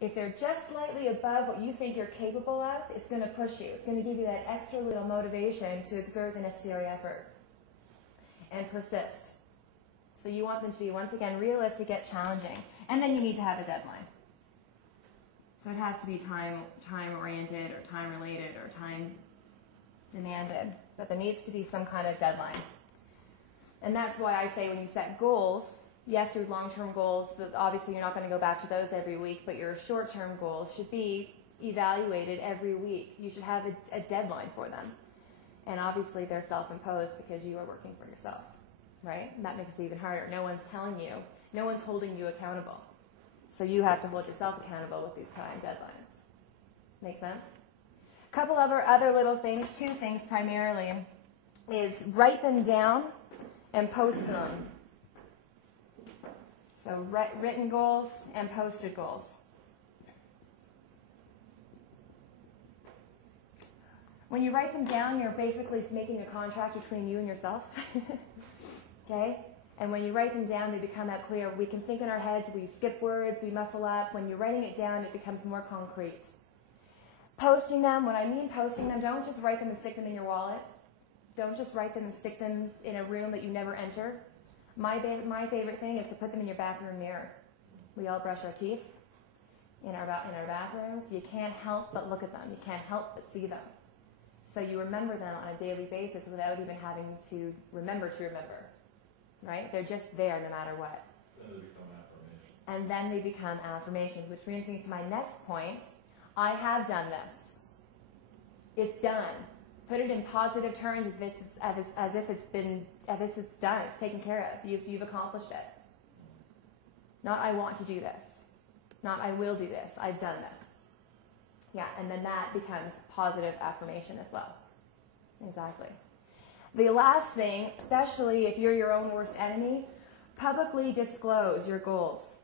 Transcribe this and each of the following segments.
If they're just slightly above what you think you're capable of, it's going to push you. It's going to give you that extra little motivation to exert the necessary effort and persist. So you want them to be, once again, realistic yet challenging. And then you need to have a deadline. So it has to be time-oriented or time-related or time-demanded. But there needs to be some kind of deadline. And that's why I say when you set goals, yes, your long-term goals, obviously you're not going to go back to those every week, but your short-term goals should be evaluated every week. You should have a deadline for them. And obviously they're self-imposed because you are working for yourself, right? And that makes it even harder. No one's telling you. No one's holding you accountable. So you have to hold yourself accountable with these time deadlines. Make sense? A couple of other little things, two things primarily, is write them down and post them. So written goals and posted goals. When you write them down, you're basically making a contract between you and yourself. Okay? And when you write them down, they become that clear. We can think in our heads, we skip words, we muffle up. When you're writing it down, it becomes more concrete. Posting them, when I mean posting them, don't just write them and stick them in your wallet. Don't just write them and stick them in a room that you never enter. My favorite thing is to put them in your bathroom mirror. We all brush our teeth in our bathrooms. You can't help but look at them. You can't help but see them. So you remember them on a daily basis without even having to remember. Right? They're just there no matter what. Then they become affirmations. And then they become affirmations, which brings me to my next point. I have done this. It's done. Put it in positive terms as if it's done. It's taken care of. You've accomplished it. Not I want to do this. Not I will do this. I've done this. Yeah, and then that becomes positive affirmation as well. Exactly. The last thing, especially if you're your own worst enemy, publicly disclose your goals.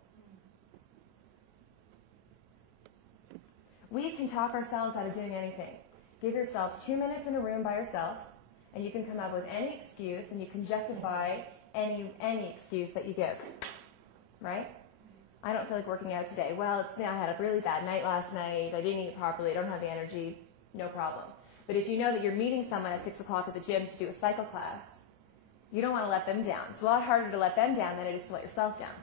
We can talk ourselves out of doing anything. Give yourselves 2 minutes in a room by yourself, and you can come up with any excuse, and you can justify any excuse that you give. Right? I don't feel like working out today. Well, I had a really bad night last night. I didn't eat properly. I don't have the energy. No problem. But if you know that you're meeting someone at 6 o'clock at the gym to do a cycle class, you don't want to let them down. It's a lot harder to let them down than it is to let yourself down.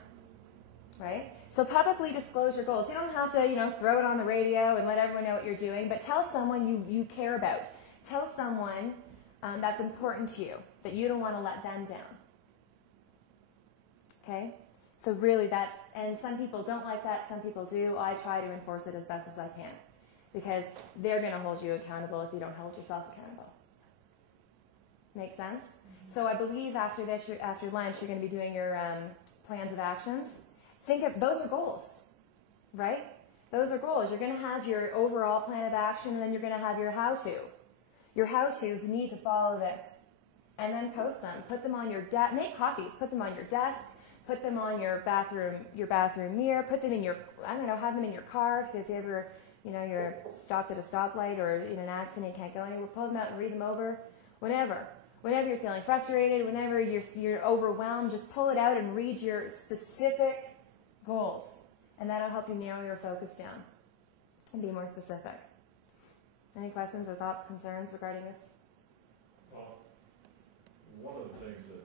Right? So publicly disclose your goals. You don't have to, throw it on the radio and let everyone know what you're doing, but tell someone you care about. Tell someone that's important to you, that you don't want to let them down. Okay? So really and some people don't like that, some people do. I try to enforce it as best as I can, because they're going to hold you accountable if you don't hold yourself accountable. Make sense? Mm-hmm. So I believe after this, after lunch, you're going to be doing your plans of actions. Those are goals, right? Those are goals. You're going to have your overall plan of action, and then you're going to have your how-to. Your how-tos need to follow this, and then post them. Put them on your desk. Make copies. Put them on your desk. Put them on your bathroom mirror. Put them in your, have them in your car. So if you ever, you're stopped at a stoplight or in an accident, you can't go anywhere, pull them out and read them over. Whenever you're feeling frustrated, whenever you're overwhelmed, just pull it out and read your specific goals, and that'll help you narrow your focus down and be more specific. Any questions or thoughts, concerns regarding this? Well, one of the things that